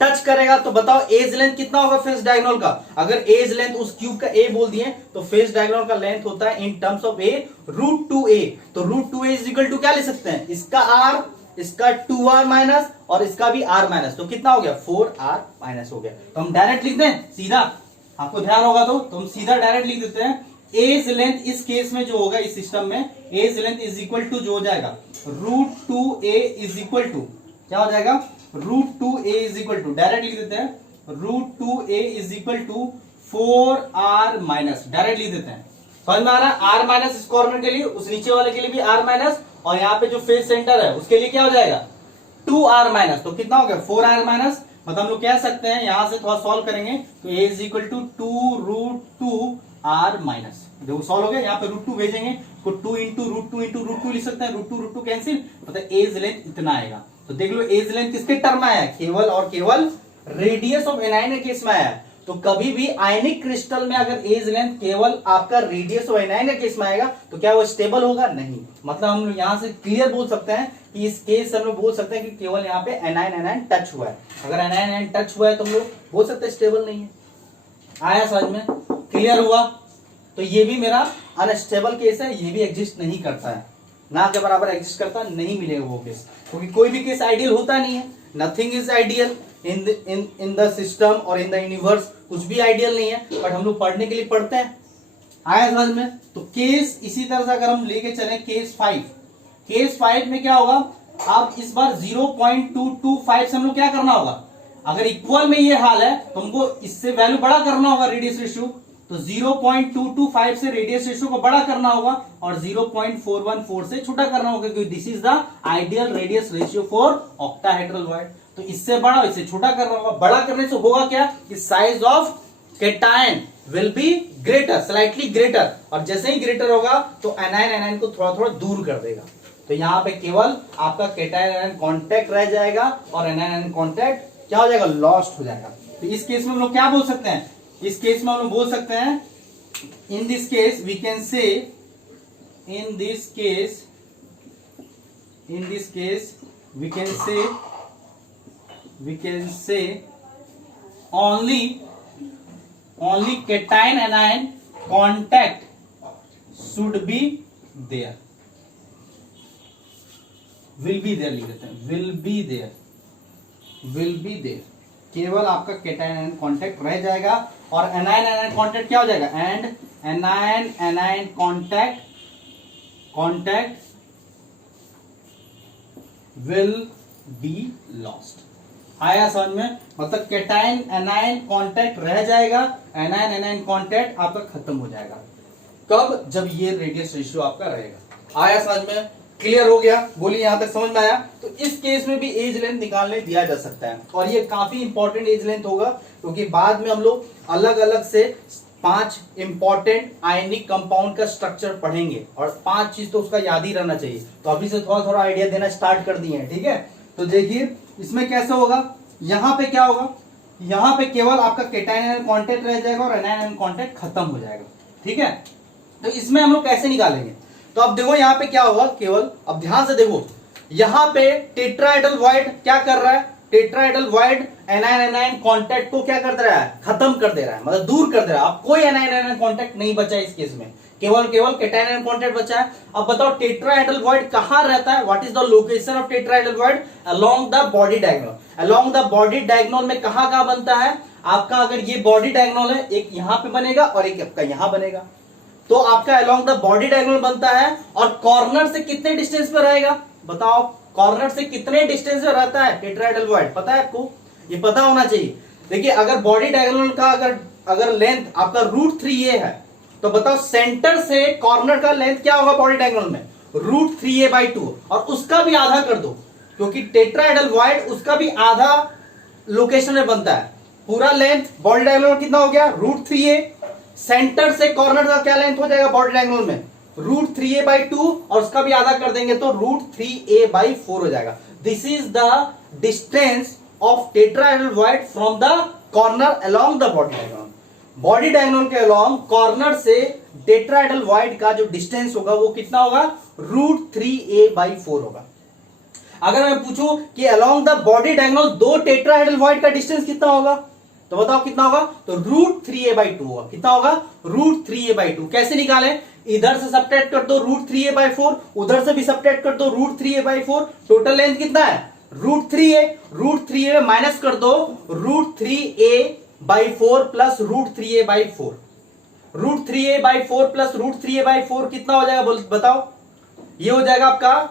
टच करेगा। तो बताओ एज लेंथ कितना होगा फेस डायगोनल का? अगर एज लेंथ उस क्यूब का ए बोल दिए तो फेस डायगोनल का लेंथ होता है in terms of A √2a। तो √2a इज इक्वल टू क्या ले सकते हैं? इसका r, इसका 2r माइनस और इसका भी r माइनस, तो कितना हो गया? 4r माइनस हो गया। तो हम डायरेक्ट लिख दें सीधा, आपको ध्यान होगा तो हम सीधा डायरेक्ट लिख देते हैं। एज लेंथ इस केस में जो होगा, इस सिस्टम में edge length is equal to जो हो जाएगा √2a इज इक्वल टू क्या हो जाएगा? √2a is equal to direct लिख देते हैं √2a is equal to 4r minus, direct लिख देते हैं। समझ में आ रहा है? r माइनस इस कॉर्नर के लिए, उस नीचे वाले के लिए भी r माइनस और यहाँ पे जो फेस सेंटर है उसके लिए क्या हो जाएगा? 2r minus. तो कितना हो गया? 4r minus. मतलब हम लोग कह सकते हैं यहां से थोड़ा सॉल्व करेंगे तो a is equal to 2√2r minus. देखो सॉल्व हो गया, यहाँ पे √2 भेजेंगे तो 2 इंटू √2 लिख सकते हैं, √2 कैंसिल, मतलब एज लेंथ इतना आएगा। तो देख लो एज लेंथ किसके टर्म में आया? केवल और केवल रेडियस ऑफ एनायन केस में आया। तो कभी भी आयनिक क्रिस्टल में अगर एज लेंथ केवल आपका रेडियस ऑफ एनायन केस में आएगा तो क्या वो स्टेबल होगा? नहीं। मतलब हम लोग यहां से क्लियर बोल सकते हैं कि इस केस हम लोग बोल सकते हैं कि केवल यहाँ पे एनायन टच हुआ है। अगर एनायन टच हुआ है तो हम लोग बोल सकते हैं स्टेबल नहीं है। आया समझ में? क्लियर हुआ? तो ये भी मेरा अनस्टेबल केस है, ये भी एग्जिस्ट नहीं करता है, ना के बराबर एग्जिस्ट करता नहीं मिलेगा वो केस, क्योंकि कोई भी केस आइडियल होता नहीं है। Nothing is ideal in the system और इन द यूनिवर्स, कुछ भी आइडियल नहीं है, बट हम लोग पढ़ने के लिए पढ़ते हैं। आया समझ में? तो केस इसी तरह से अगर हम लेके चले केस 5 में क्या होगा? अब इस बार 0.225 से हम लोग क्या करना होगा? अगर इक्वल में ये हाल है तो हमको इससे वैल्यू बड़ा करना होगा रेडियस रेशियो, तो 0.225 से रेडियस रेशियो को बड़ा करना होगा और 0.414 से छोटा करना होगा, क्योंकि this is the ideal radius ratio for octahedral void. तो इससे बड़ा इससे छोटा करना होगा। बड़ा करने से होगा क्या कि size of cation will be greater, slightly greater, और जैसे ही ग्रेटर होगा तो एनायन को थोड़ा थोड़ा दूर कर देगा। तो यहाँ पे केवल आपका केटायन एनायन कांटेक्ट रह जाएगा और एनायन कांटेक्ट क्या हो जाएगा? लॉस्ट हो जाएगा। तो इस केस में हम लोग क्या बोल सकते हैं? इस केस में हम लोग बोल सकते हैं in this case we can say we can say only cation anion contact should be there, will be there लिख देते हैं, will be there, will be there, केवल आपका केटाइन एनायन कॉन्टैक्ट रह जाएगा और एनायन एनायन कॉन्टैक्ट क्या हो जाएगा, and anion anion contact will be lost. आया समझ में? मतलब केटाइन एनायन कॉन्टैक्ट रह जाएगा, एनायन एनायन कॉन्टैक्ट आपका खत्म हो जाएगा। कब? जब ये रेडियस रेशियो आपका रहेगा। आया समझ में? क्लियर हो गया? बोलिए यहां तक समझ में आया? तो इस केस में भी एज लेंथ निकालने दिया जा सकता है और ये काफी इंपॉर्टेंट एज लेंथ होगा क्योंकि बाद में हम लोग अलग अलग से 5 इंपॉर्टेंट आयनिक कंपाउंड का स्ट्रक्चर पढ़ेंगे और 5 चीज तो उसका याद ही रहना चाहिए। तो अभी से थोड़ा थोड़ा आइडिया देना स्टार्ट कर दिए हैं, ठीक है? तो देखिए इसमें कैसे होगा, यहां पे क्या होगा, यहां पे केवल आपका केटाइन एनायन कॉन्टैक्ट रह जाएगा और एनायन एनायन कॉन्टैक्ट खत्म हो जाएगा, ठीक है? तो इसमें हम लोग कैसे निकालेंगे? तो अब देखो यहां पे क्या होगा, केवल अब ध्यान से देखो, यहां पे टेट्राहेड्रल वॉइड क्या कर रहा है, tetrahedral void anion anion contact को क्या कर दे रहा है, खत्म कर दे रहा है, मतलब दूर कर दे रहा है। अब कोई एनायन एनायन कॉन्टैक्ट नहीं बचा इस केस में, केवल केटाइन एनायन कॉन्टैक्ट बचा है। अब बताओ टेट्राहेड्रल वॉइड कहां रहता है, what is the location of tetrahedral void? Along the body diagonal. Along the body diagonal में कहां बनता है आपका, अगर ये बॉडी डायगोनल है, एक यहां पे बनेगा और एक आपका यहां बनेगा, तो आपका अलोंग द बॉडी डायगोनल बनता है। और कॉर्नर से कितने डिस्टेंस पे रहेगा बताओ, कॉर्नर से कितने डिस्टेंस पे रहता है टेट्राहेड्रल वॉइड, पता है आपको? ये पता होना चाहिए। देखिए अगर बॉडी डायगोनल का अगर लेंथ आपका √3a है तो बताओ सेंटर से कॉर्नर का लेंथ क्या होगा बॉडी डायगोनल में, √3a/2, और उसका भी आधा कर दो क्योंकि टेट्राहेड्रल वॉइड उसका भी आधा लोकेशन में बनता है। पूरा लेंथ बॉडी डायगोनल में कितना हो गया, √3a, सेंटर से कॉर्नर का क्या लेंथ हो जाएगा बॉडी डायगोनल में, √3a/2, और उसका भी आधा कर देंगे तो √3a/4 हो जाएगा। This is the distance of tetrahedral void from the corner along the body diagonal. Body diagonal के अलोंग कॉर्नर से टेट्राहेड्रल वॉइड का जो डिस्टेंस होगा वो कितना होगा, √3a/4 होगा। अगर मैं पूछूं कि along the body diagonal 2 tetrahedral void का डिस्टेंस कितना होगा तो बताओ कितना होगा, तो √3a/2 होगा। कितना होगा, √3a/2। कैसे निकालें, इधर से सब्ट्रैक्ट कर दो √3a/4, उधर से भी सब्ट्रैक्ट कर दो √3a/4, टोटल लेंथ कितना है, √3a, √3a माइनस कर दो √3a/4 plus √3a/4, √3a/4 plus √3a/4 कितना हो जाएगा बताओ, ये हो जाएगा आपका,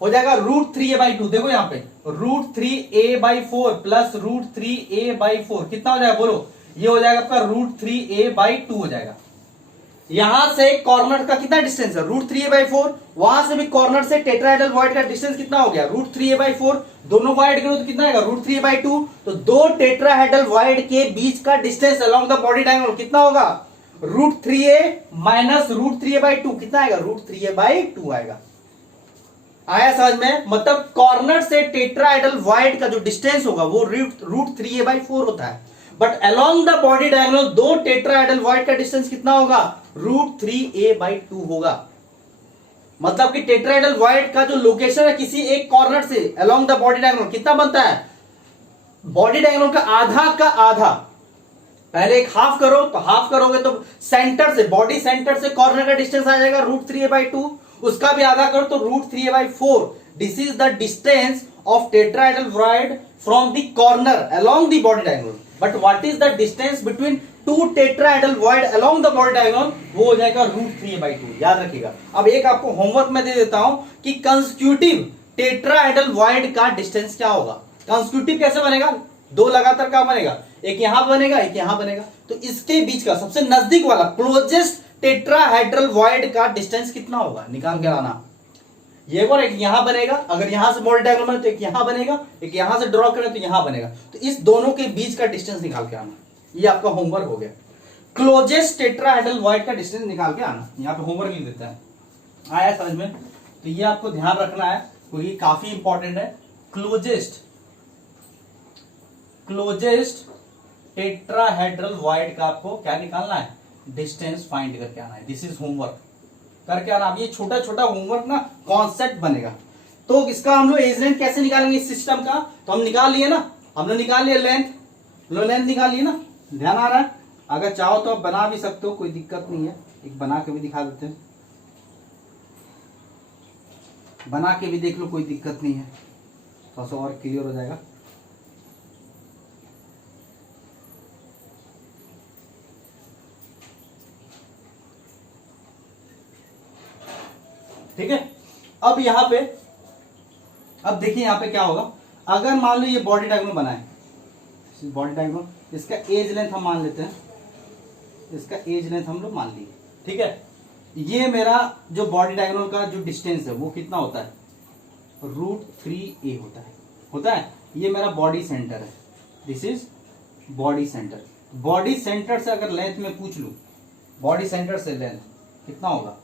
हो जाएगा √3a/2। देखो यहां पे √3a/4 प्लस √3a/4 कितना हो जाएगा बोलो, ये हो जाएगा आपका √3a/2 हो जाएगा। यहां से कॉर्नर का कितना डिस्टेंस है, √3a/4, वहां से भी कॉर्नर से टेट्राहेड्रल वॉइड का डिस्टेंस कितना हो गया, √3a/4, दोनों को ऐड करो तो कितना आएगा, √3a/2। तो 2 टेट्राहेड्रल वॉइड के बीच का distance along the body diagonal कितना होगा, √3a माइनस √3a/2 कितना आएगा, √3a/2 आएगा। आया समझ में? मतलब कॉर्नर से टेट्राहेड्रल वॉइड का जो डिस्टेंस होगा वो √3a/4 होता है, but along the body diagonal 2 tetrahedral void का डिस्टेंस कितना होगा, √3a/2 होगा। मतलब कि टेट्राहेड्रल वॉइड का जो लोकेशन है किसी एक कॉर्नर से अलोंग द बॉडी डायगोनल कितना बनता है, बॉडी डायगोनल का आधा, पहले एक हाफ करो तो हाफ करोगे तो सेंटर से, बॉडी सेंटर से कॉर्नर का डिस्टेंस आ जाएगा √3a/2, उसका भी आधा करो तो √3a/4। This is the distance of tetrahedral void from the corner along the body diagonal. But what is the distance between 2 tetrahedral void along the body diagonal, वो हो जाएगा √3a/2, याद रखिएगा। अब एक आपको होमवर्क में दे देता हूं कि कंसेक्यूटिव टेट्राहेड्रल वॉइड का डिस्टेंस क्या होगा। कंसेक्यूटिव कैसे बनेगा, 2 लगातार का बनेगा, एक यहां बनेगा एक यहां बनेगा, तो इसके बीच का सबसे नजदीक वाला क्लोजेस्ट टेट्राहेड्रल वॉइड का डिस्टेंस कितना होगा, निकाल के लाना। ये और एक यहां बनेगा, अगर यहां से बॉडी डायगोनल में तो एक यहां बनेगा, एक यहां से ड्रॉ करें तो यहां बनेगा, तो इस दोनों के बीच का डिस्टेंस निकाल के आना। ये आपका होमवर्क हो गया, क्लोजेस्ट टेट्राहेड्रल वॉइड का डिस्टेंस निकाल के आना। यहां पे होमवर्क लिख देता है, आया समझ में? तो ये आपको ध्यान रखना है क्योंकि काफी इंपॉर्टेंट है। क्लोजेस्ट टेट्राहेड्रल वॉइड का आपको क्या निकालना है, डिस्टेंस फाइंड करके आना है। दिस इज होमवर्क करके आना। अब ये छोटा छोटा होमवर्क ना कॉन्सेप्ट बनेगा। तो इसका हम लोग एज लेंथ कैसे निकालेंगे इस सिस्टम का, तो हम निकाल लिए ना, हमने निकाल लिया लेंथ, लो लेंथ निकाल लिए ना, ध्यान आ रहा है? अगर चाहो तो आप बना भी सकते हो, कोई दिक्कत नहीं है। एक बना के भी दिखा देते हैं, बना के भी देख लो, कोई दिक्कत नहीं है, थोड़ा सा और क्लियर हो जाएगा। ठीक है, अब यहां पे, अब देखिए यहां पे क्या होगा। अगर मान लो ये बॉडी डायग्राम बनाए, बॉडी डायग्राम, इसका एज लेंथ हम मान लेते हैं, इसका एज लेंथ हम लोग मान लिए। ठीक है, ये मेरा जो बॉडी डायग्राम का जो डिस्टेंस है वो कितना होता है, √3a होता है। ये मेरा बॉडी सेंटर है, this is body centre. Body centre से अगर लेंथ में पूछ लूं, बॉडी सेंटर से लेंथ कितना होगा,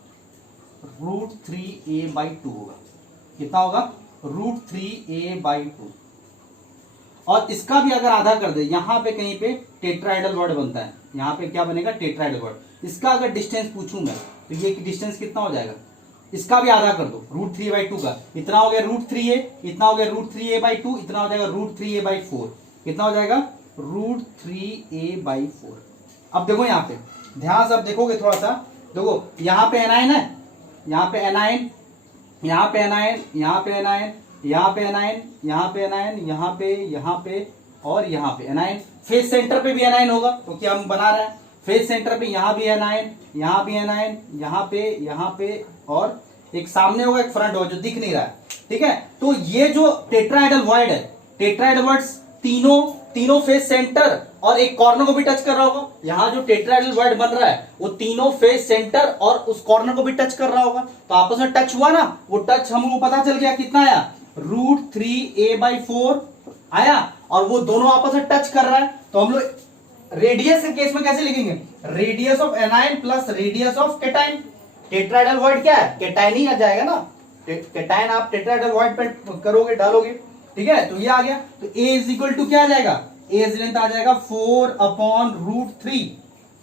√3a/2 होगा। कितना होगा, √3a/2। और इसका भी अगर आधा कर दे, यहां पे कहीं पे टेट्राहेड्रल वर्ड बनता है, यहां पे क्या बनेगा, टेट्राहेड्रल वर्ड। इसका अगर डिस्टेंस पूछूंगा तो ये डिस्टेंस कितना हो जाएगा, इसका भी आधा कर दो, √3/2 का। इतना हो गया √3a, इतना हो गया √3a/2, इतना हो जाएगा √3a/4। कितना हो जाएगा, √3a/4। अब देखो यहां पे ध्यान से, अब देखोगे थोड़ा सा, देखो यहां पे एनाइन है, यहाँ पे एनाइन, यहाँ पे एनाइन, यहाँ पे एनाइन, यहाँ पे एनाइन, यहाँ पे एनाइन, यहाँ पे और यहाँ पे एनाइन। फेस सेंटर पे भी एनाइन होगा क्योंकि हम बना रहे हैं फेस सेंटर पे। यहाँ भी एनाइन, यहाँ भी एनाइन, यहाँ पे और एक सामने होगा, एक फ्रंट होगा जो दिख नहीं रहा है। ठीक है, तो ये जो टेट्राहेड्रल वॉइड है, टेट्राहेड्रल वर्ड्स तीनों फेस सेंटर और एक कॉर्नर को भी टच कर रहा होगा। यहाँ जो टेट्राहेड्रल वर्ड बन रहा है वो तीनों फेस सेंटर और उस कॉर्नर को भी टच कर रहा होगा। तो आपस में टच हुआ ना, वो टच हमको पता चल गया कितना आया, √3a/4 आया। और वो दोनों आपस में टच कर रहा है, तो हम लोग रेडियस के केस में कैसे लिखेंगे, radius of anion plus radius of cation. Tetrahedral word क्या है, केटाइन ही आ जाएगा ना, केटाइन आप टेट्राहेड्रल वर्ड पे करोगे, डालोगे। ठीक है, तो ये आ गया। तो a इज इक्वल टू क्या आ जाएगा, एज लेंथ आ जाएगा 4/√3।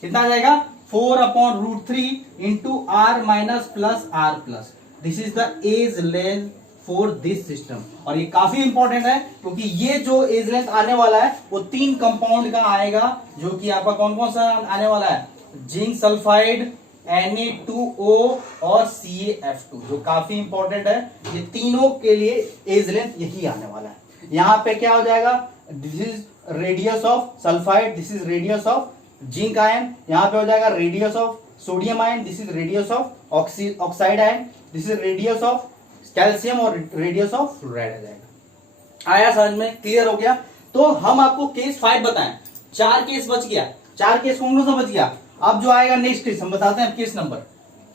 कितना आ जाएगा, 4/√3 into r minus plus r plus. This is the edge length for this system. और ये काफी इंपॉर्टेंट है क्योंकि ये जो एज लेंथ आने वाला है वो 3 कंपाउंड का आएगा, जो कि आपका कौन कौन सा आने वाला है, जिंक सल्फाइड, Na2O और CaF2, जो काफी इंपॉर्टेंट है। ये तीनों के लिए एज लेंथ यही आने वाला है। यहां पे क्या हो जाएगा, this is radius of sulphide, this is radius of zinc ion, यहां पे हो जाएगा radius of sodium ion, this is radius of oxide ion, this is radius of calcium और रेडियस ऑफ फ्लोराइड आ जाएगा। आया समझ में, क्लियर हो गया। तो हम आपको केस 5 बताएं, 4 केस बच गया, 4 केस कौन सा बच गया। अब जो आएगा नेक्स्ट केस हम बताते हैं,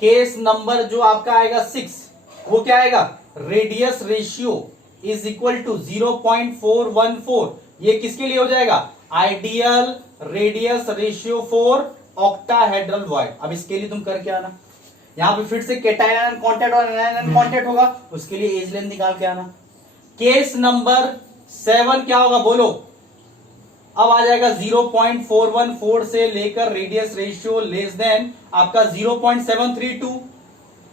केस नंबर जो आपका आएगा 6, वो क्या आएगा, radius ratio is equal to 0.414। ये किसके लिए हो जाएगा, ideal radius ratio for octahedral void. अब इसके लिए तुम करके आना, यहां पे फिर से केटाइन आयन कांटेक्ट और एनायन कांटेक्ट होगा, उसके लिए एज लेंथ निकाल के आना। केस नंबर 7 क्या होगा बोलो, अब आ जाएगा 0.414 से लेकर रेडियस रेशियो लेस देन आपका 0.732।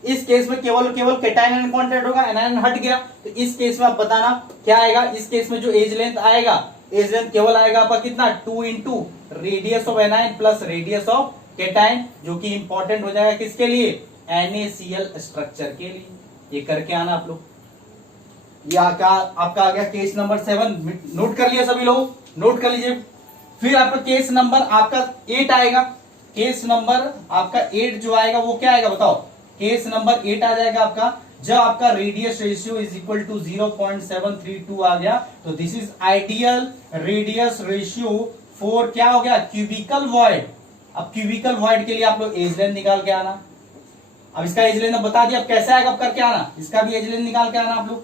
इस केस में केवल केटाइन आयन कांटेक्ट होगा, एनायन हट गया। तो इस केस में आप बताना क्या आएगा। इस केस में जो एज लेंथ आएगा, एज लेंथ केवल आएगा आपका कितना, 2 into radius of anion plus radius of cation, जो कि इंपॉर्टेंट हो जाएगा किसके लिए, NaCl स्ट्रक्चर के लिए। ये करके आना आप लोग। ये आपका आ गया केस नंबर 7, नोट कर लिया सभी लोग, नोट कर लीजिए। फिर आपका केस नंबर आपका 8 आएगा। केस नंबर आपका 8 जो आएगा वो क्या आएगा बताओ, केस नंबर 8 आ जाएगा आपका, जब आपका radius ratio is equal to 0.732 आ गया, तो this is ideal radius ratio for क्या हो गया, क्यूबिकल वॉइड। अब क्यूबिकल वॉइड के लिए आप लोग एज लेंथ निकाल के आना। अब इसका एज लेंथ बता दिया, अब कैसे आएगा, अब करके आना, इसका भी एज लेंथ निकाल के आना आप लोग।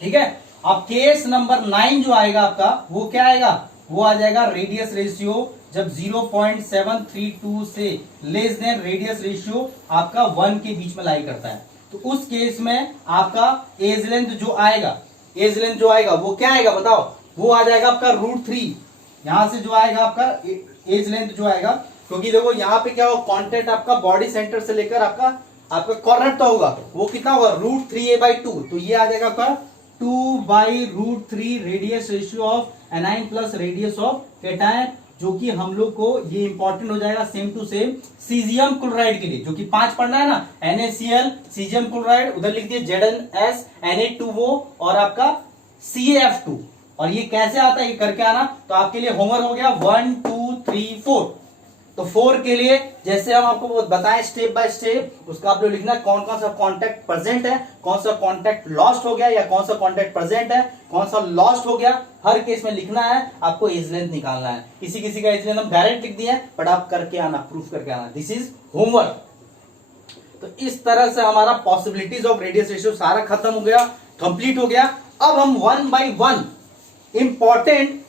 ठीक है, अब केस नंबर 9 जो आएगा आपका वो क्या आएगा, वो आ जाएगा रेडियस रेशियो जब 0.732 से लेस देन रेडियस रेशियो आपका 1 के बीच में लाई करता है। तो उस केस में आपका एज लेंथ जो आएगा वो क्या आएगा बताओ, वो आ जाएगा आपका √3। यहां से जो आएगा आपका एज लेंथ जो आएगा, क्योंकि देखो यहाँ पे क्या होगा, कॉन्टेक्ट आपका बॉडी सेंटर से लेकर आपका कॉर्नर तो होगा, वो कितना होगा, √3a/2। तो ये आ जाएगा आपका 2/√3 radius ratio of anion plus radius of cation, जो कि हम लोग को ये इंपॉर्टेंट हो जाएगा same to same caesium chloride के लिए, जो कि 5 पढ़ना है ना, NaCl सीजियम क्लोराइड, उधर लिख दिए ZnS Na2O और आपका CaF2। और ये कैसे आता है ये करके आना। तो आपके लिए होमवर्क हो गया 1 2 3 4। तो 4 के लिए जैसे हम आपको बताएं स्टेप बाय स्टेप, उसका आप लोग लिखना कौन कौन सा कॉन्टैक्ट प्रेजेंट है, कौन सा कॉन्टैक्ट लॉस्ट हो गया या कौन सा कॉन्टैक्ट प्रेजेंट है, कौन सा लॉस्ट हो गया, हर केस में लिखना है। आपको एज लेंथ निकालना है। किसी किसी का एज लेंथ हम डायरेक्ट लिख दिए, बट आप करके आना, प्रूफ करके आना। This is homework. तो इस तरह से हमारा पॉसिबिलिटीज ऑफ रेडियस रेशियो सारा खत्म हो गया, कंप्लीट हो गया। अब हम 1 बाय 1 इंपॉर्टेंट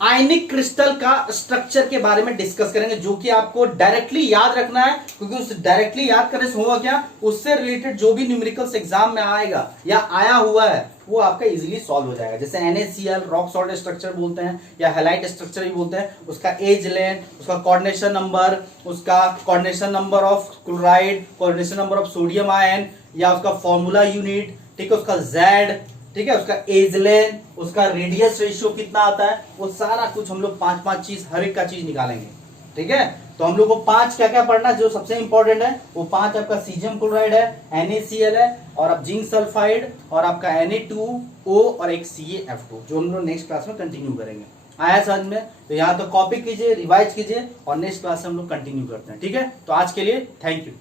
आयनिक क्रिस्टल का स्ट्रक्चर के बारे में डिस्कस करेंगे, जो कि आपको डायरेक्टली याद रखना है, क्योंकि उस डायरेक्टली याद करने से होगा क्या, उससे रिलेटेड जो भी न्यूमेरिकल्स एग्जाम में आएगा या आया हुआ है वो आपका इजीली सॉल्व हो जाएगा। जैसे NaCl रॉक सॉल्ट स्ट्रक्चर बोलते हैं या हैलाइट स्ट्रक्चर भी बोलते हैं, उसका एज लेंथ, उसका कोऑर्डिनेशन नंबर, उसका coordination number of chloride, coordination number of sodium ion, या उसका फॉर्मूला यूनिट, ठीक है, उसका Z, ठीक है, उसका एज लेंथ, उसका रेडियस रेशियो कितना आता है, वो सारा कुछ हम लोग 5 चीज, हर एक का चीज निकालेंगे। ठीक है, तो हम लोग को 5 क्या क्या पढ़ना है, जो सबसे इंपॉर्टेंट है वो 5 आपका सीजियम क्लोराइड है, NaCl है, और आप जिंक सल्फाइड, और आपका Na2O और एक CaF2, जो हम लोग नेक्स्ट क्लास में कंटिन्यू करेंगे। आया समझ में? तो यहाँ तो कॉपी कीजिए, रिवाइज कीजिए, और नेक्स्ट क्लास में हम लोग कंटिन्यू करते हैं। ठीक है, तो आज के लिए थैंक यू।